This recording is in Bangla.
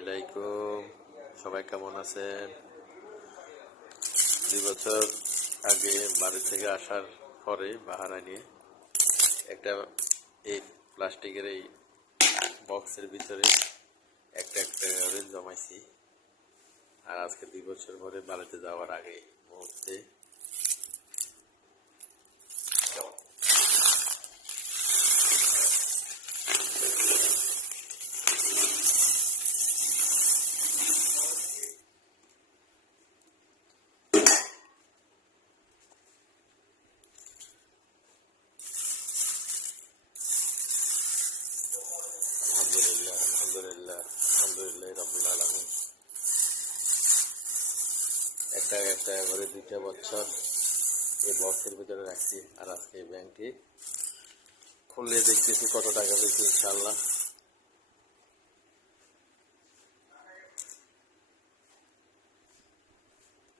আলাইকুম, সবাই কেমন আছেন? 2 বছর আগে বাড়ি থেকে আসার পরে বাহারা নিয়ে একটা এই প্লাস্টিকের এই বক্সের ভিতরে একটা একটা করে জমাইছি। আর আজকে 2 বছর পরে বাড়িতে যাওয়ার আগে মুহূর্তে আলহামদুলিল্লাহ আলহামদুলিল্লাহ আলহামদুলিল্লাহ রাব্বুল আলামিন। একটা একটা করে 2 বছর এই বক্সের ভিতরে রাখছি। আর আজকে ব্যাংকে খুললে দেখতেছি কত টাকা পেয়েছি ইনশাআল্লাহ।